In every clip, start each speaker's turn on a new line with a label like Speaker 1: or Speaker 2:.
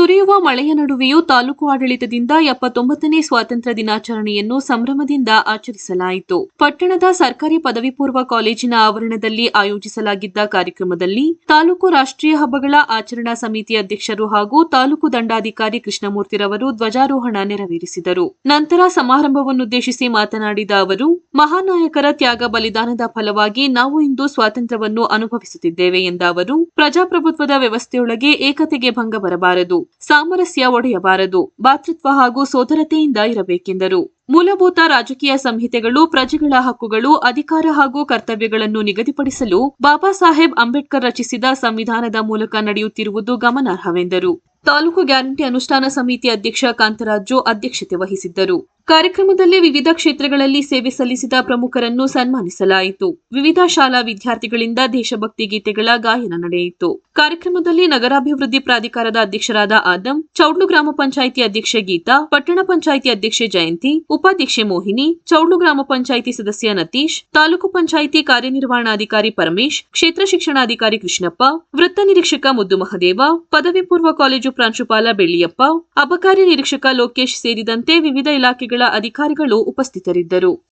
Speaker 1: ಸುರಿಯುವ ಮಳೆಯ ನಡುವೆಯೂ ತಾಲೂಕು ಆಡಳಿತದಿಂದ ಎಪ್ಪತ್ತೊಂಬತ್ತನೇ ಸ್ವಾತಂತ್ರ್ಯ ದಿನಾಚರಣೆಯನ್ನು ಸಂಭ್ರಮದಿಂದ ಆಚರಿಸಲಾಯಿತು. ಪಟ್ಟಣದ ಸರ್ಕಾರಿ ಪದವಿ ಪೂರ್ವ ಕಾಲೇಜಿನ ಆವರಣದಲ್ಲಿ ಆಯೋಜಿಸಲಾಗಿದ್ದ ಕಾರ್ಯಕ್ರಮದಲ್ಲಿ ತಾಲೂಕು ರಾಷ್ಟ್ರೀಯ ಹಬ್ಬಗಳ ಆಚರಣಾ ಸಮಿತಿ ಅಧ್ಯಕ್ಷರು ಹಾಗೂ ತಾಲೂಕು ದಂಡಾಧಿಕಾರಿ ಕೃಷ್ಣಮೂರ್ತಿರವರು ಧ್ವಜಾರೋಹಣ ನೆರವೇರಿಸಿದರು. ನಂತರ ಸಮಾರಂಭವನ್ನುದ್ದೇಶಿಸಿ ಮಾತನಾಡಿದ ಅವರು, ಮಹಾನಾಯಕರ ತ್ಯಾಗ ಬಲಿದಾನದ ಫಲವಾಗಿ ನಾವು ಇಂದು ಸ್ವಾತಂತ್ರ್ಯವನ್ನು ಅನುಭವಿಸುತ್ತಿದ್ದೇವೆ ಎಂದ ಅವರು, ಪ್ರಜಾಪ್ರಭುತ್ವದ ವ್ಯವಸ್ಥೆಯೊಳಗೆ ಏಕತೆಗೆ ಭಂಗ ಬರಬಾರದು. ಸಾಮರಸ್ಯ ಒಡೆಯಬಾರದು. ಭಾತೃತ್ವ ಹಾಗೂ ಸೋದರತೆಯಿಂದ ಇರಬೇಕೆಂದರು. ಮೂಲಭೂತ ರಾಜಕೀಯ ಸಂಹಿತೆಗಳು, ಪ್ರಜೆಗಳ ಹಕ್ಕುಗಳು, ಅಧಿಕಾರ ಹಾಗೂ ಕರ್ತವ್ಯಗಳನ್ನು ನಿಗದಿಪಡಿಸಲು ಬಾಬಾ ಸಾಹೇಬ್ ಅಂಬೇಡ್ಕರ್ ರಚಿಸಿದ ಸಂವಿಧಾನದ ಮೂಲಕ ನಡೆಯುತ್ತಿರುವುದು ಗಮನಾರ್ಹವೆಂದರು. ತಾಲೂಕು ಗ್ಯಾರಂಟಿ ಅನುಷ್ಠಾನ ಸಮಿತಿ ಅಧ್ಯಕ್ಷ ಕಾಂತರಾಜು ಅಧ್ಯಕ್ಷತೆ ವಹಿಸಿದ್ದರು. ಕಾರ್ಯಕ್ರಮದಲ್ಲಿ ವಿವಿಧ ಕ್ಷೇತ್ರಗಳಲ್ಲಿ ಸೇವೆ ಸಲ್ಲಿಸಿದ ಪ್ರಮುಖರನ್ನು ಸನ್ಮಾನಿಸಲಾಯಿತು. ವಿವಿಧ ಶಾಲಾ ವಿದ್ಯಾರ್ಥಿಗಳಿಂದ ದೇಶಭಕ್ತಿ ಗೀತೆಗಳ ಗಾಯನ ನಡೆಯಿತು. ಕಾರ್ಯಕ್ರಮದಲ್ಲಿ ನಗರಾಭಿವೃದ್ಧಿ ಪ್ರಾಧಿಕಾರದ ಅಧ್ಯಕ್ಷರಾದ ಆದಂ, ಚೌಡ್ಲು ಗ್ರಾಮ ಪಂಚಾಯಿತಿ ಅಧ್ಯಕ್ಷೆ ಗೀತಾ, ಪಟ್ಟಣ ಪಂಚಾಯಿತಿ ಅಧ್ಯಕ್ಷೆ ಜಯಂತಿ, ಉಪಾಧ್ಯಕ್ಷೆ ಮೋಹಿನಿ, ಚೌಡ್ಲು ಗ್ರಾಮ ಪಂಚಾಯಿತಿ ಸದಸ್ಯ ನತೀಶ್, ತಾಲೂಕು ಪಂಚಾಯಿತಿ ಕಾರ್ಯನಿರ್ವಹಣಾಧಿಕಾರಿ ಪರಮೇಶ್, ಕ್ಷೇತ್ರ ಶಿಕ್ಷಣಾಧಿಕಾರಿ ಕೃಷ್ಣಪ್ಪ, ವೃತ್ತ ನಿರೀಕ್ಷಕ ಮುದ್ದು ಮಹದೇವ, ಪದವಿ ಪೂರ್ವ ಕಾಲೇಜು ಪ್ರಾಂಶುಪಾಲ ಬೆಳ್ಳಿಯಪ್ಪ, ಅಬಕಾರಿ ನಿರೀಕ್ಷಕ ಲೋಕೇಶ್ ಸೇರಿದಂತೆ ವಿವಿಧ ಇಲಾಖೆಗಳ ಅಧಿಕಾರಿಗಳು ಉಪಸ್ಥಿತರಿದ್ದರು.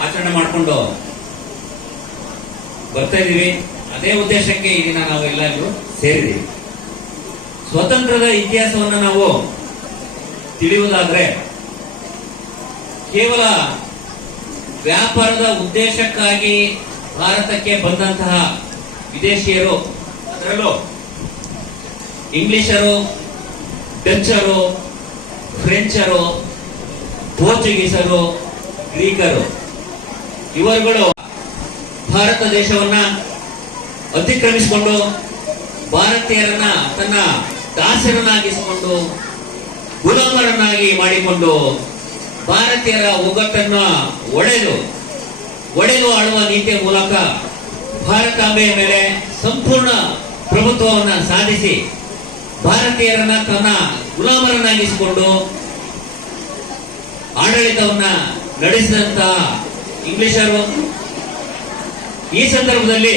Speaker 2: ಆಚರಣೆ ಮಾಡಿಕೊಂಡು ಬರ್ತಾ ಇದೀವಿ ಅದೇ ಉದ್ದೇಶಕ್ಕೆ ಈ ದಿನ ನಾವು ಎಲ್ಲರೂ ಸೇರಿದೀವಿ ಸ್ವತಂತ್ರದ ಇತಿಹಾಸವನ್ನು ನಾವು ತಿಳಿಯುವುದಾದ್ರೆ, ಕೇವಲ ವ್ಯಾಪಾರದ ಉದ್ದೇಶಕ್ಕಾಗಿ ಭಾರತಕ್ಕೆ ಬಂದಂತಹ ವಿದೇಶಿಯರು ಅದರಲ್ಲೂ ಇಂಗ್ಲಿಷರು, ಡಚ್ಚರು, ಫ್ರೆಂಚರು ಪೋರ್ಚುಗೀಸರು ಗ್ರೀಕರು. ಇವರುಗಳು ಭಾರತ ದೇಶವನ್ನ ಅತಿಕ್ರಮಿಸಿಕೊಂಡು ಭಾರತೀಯರನ್ನ ತನ್ನ ದಾಸರನ್ನಾಗಿಸಿಕೊಂಡು ಗುಲಾಮರನ್ನಾಗಿ ಮಾಡಿಕೊಂಡು ಭಾರತೀಯರ ಒಗ್ಗಟ್ಟನ್ನ ಒಡೆದು ಒಡೆದು ಆಳುವ ನೀತಿಯ ಮೂಲಕ ಭಾರತಾಂಬೆಯ ಮೇಲೆ ಸಂಪೂರ್ಣ ಪ್ರಭುತ್ವವನ್ನು ಸಾಧಿಸಿ ಭಾರತೀಯರನ್ನ ತನ್ನ ಗುಲಾಮರನ್ನಾಗಿಸಿಕೊಂಡು ಆಡಳಿತವನ್ನ ನಡೆಸಿದಂತ ಇಂಗ್ಲಿಷರು ಈ ಸಂದರ್ಭದಲ್ಲಿ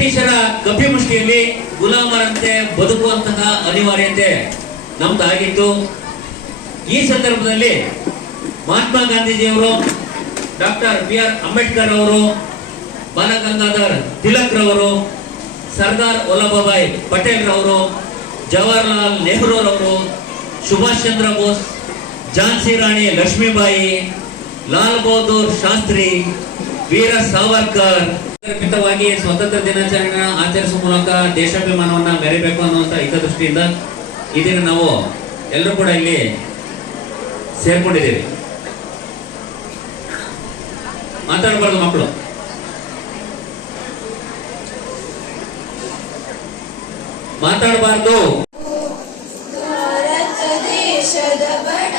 Speaker 2: ಬ್ರಿಟಿಷರ ಕಪಿಮುಷ್ಟಿಯಲ್ಲಿ ಗುಲಾಮರಂತೆ ಬದುಕುವಂತಹ ಅನಿವಾರ್ಯತೆ ನಮ್ದಾಗಿತ್ತು. ಈ ಸಂದರ್ಭದಲ್ಲಿ ಮಹಾತ್ಮ ಗಾಂಧೀಜಿಯವರು ಡಾಕ್ಟರ್ ಬಿ ಆರ್ ಅಂಬೇಡ್ಕರ್ ಅವರು, ಬಾಲಗಂಗಾಧರ್ ತಿಲಕ್ ರವರು, ಸರ್ದಾರ್ ವಲ್ಲಭಭಾಯ್ ಪಟೇಲ್ ರವರು, ಜವಾಹರ್ಲಾಲ್ ನೆಹರು ರವರು, ಸುಭಾಷ್ ಚಂದ್ರ ಬೋಸ್, ಝಾನ್ಸಿ ರಾಣಿ ಲಕ್ಷ್ಮೀಬಾಯಿ, ಲಾಲ್ ಬಹದ್ದೂರ್ ಶಾಸ್ತ್ರಿ, ವೀರ ಸಾವರ್ಕರ್ ಖಂಡಿತವಾಗಿ ಸ್ವತಂತ್ರ ದಿನಾಚರಣೆ ಆಚರಿಸುವ ಮೂಲಕ ದೇಶಾಭಿಮಾನವನ್ನ ಮೆರೆಯಬೇಕು ಅನ್ನುವಂತ ಹಿತದೃಷ್ಟಿಯಿಂದ ಇದೀಗ ನಾವು ಎಲ್ಲರೂ ಕೂಡ ಇಲ್ಲಿ ಸೇರ್ಕೊಂಡಿದ್ದೀವಿ. ಮಾತಾಡಬಾರ್ದು ಮಕ್ಕಳು. ಮಾತಾಡಬಾರ್ದು. ಭಾರತ ದೇಶದ ಬಡ